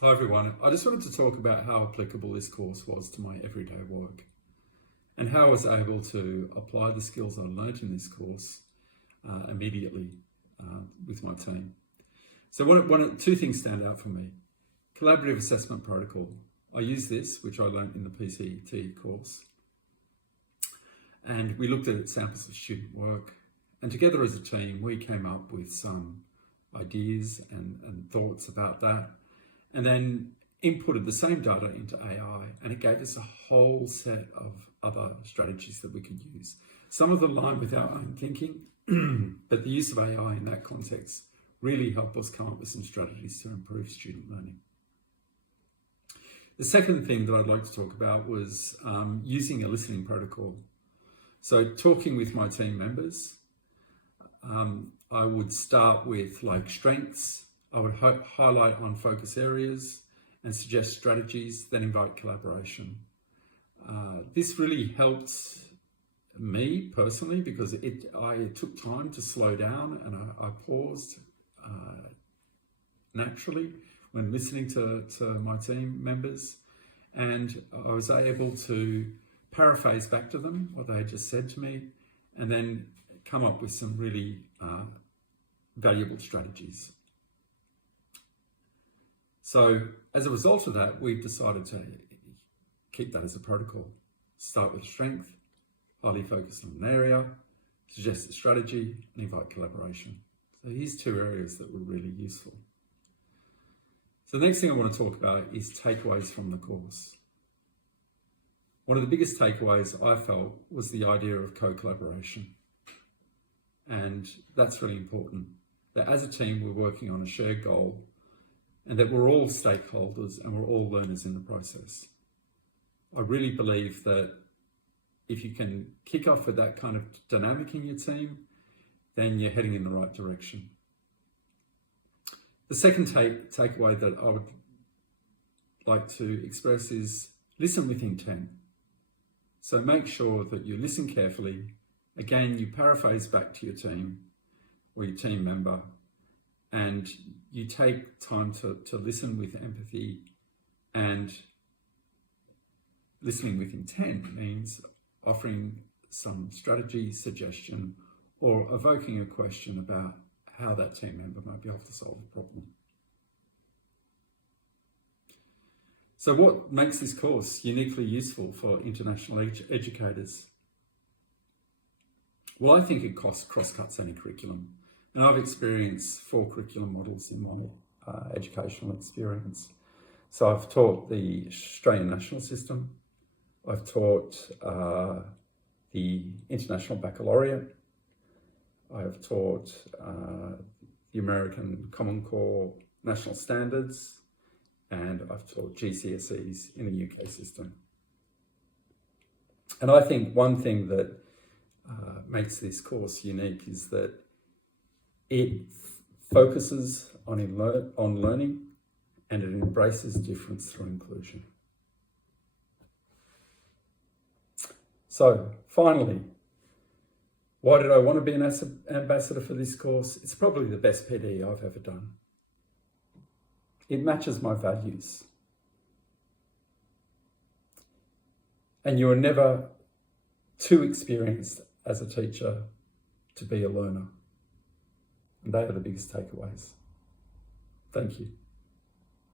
Hi everyone, I just wanted to talk about how applicable this course was to my everyday work and how I was able to apply the skills I learnt in this course immediately with my team. So two things stand out for me. Collaborative assessment protocol. I use this, which I learnt in the PCT course, and we looked at samples of student work, and together as a team we came up with some ideas and thoughts about that, and then inputted the same data into AI, and it gave us a whole set of other strategies that we could use. Some of them align with our own thinking, but the use of AI in that context really helped us come up with some strategies to improve student learning. The second thing that I'd like to talk about was using a listening protocol. So talking with my team members, I would start with strengths. I would highlight on focus areas and suggest strategies, then invite collaboration. This really helped me personally because I took time to slow down, and I paused naturally when listening to my team members, and I was able to paraphrase back to them what they had just said to me, and then come up with some really valuable strategies. So as a result of that, we've decided to keep that as a protocol. Start with strength, highly focused on an area, suggest a strategy, and invite collaboration. So here's two areas that were really useful. So the next thing I want to talk about is takeaways from the course. One of the biggest takeaways I felt was the idea of co-collaboration. And that's really important, that as a team, we're working on a shared goal, and that we're all stakeholders and we're all learners in the process. I really believe that if you can kick off with that kind of dynamic in your team, then you're heading in the right direction. The second takeaway that I would like to express is listen with intent. So make sure that you listen carefully. Again, you paraphrase back to your team or your team member, and you take time to listen with empathy. And listening with intent means offering some strategy, suggestion, or evoking a question about how that team member might be able to solve the problem. So what makes this course uniquely useful for international educators? Well, I think it cross-cuts any curriculum. And I've experienced 4 curriculum models in my educational experience. So I've taught the Australian National System, I've taught the International Baccalaureate, I've taught the American Common Core National Standards, and I've taught GCSEs in the UK system. And I think one thing that makes this course unique is that it focuses on learning, and it embraces difference through inclusion. So finally, why did I want to be an ambassador for this course? It's probably the best PD I've ever done. It matches my values. And you're never too experienced as a teacher to be a learner. And they are the biggest takeaways. Thank you.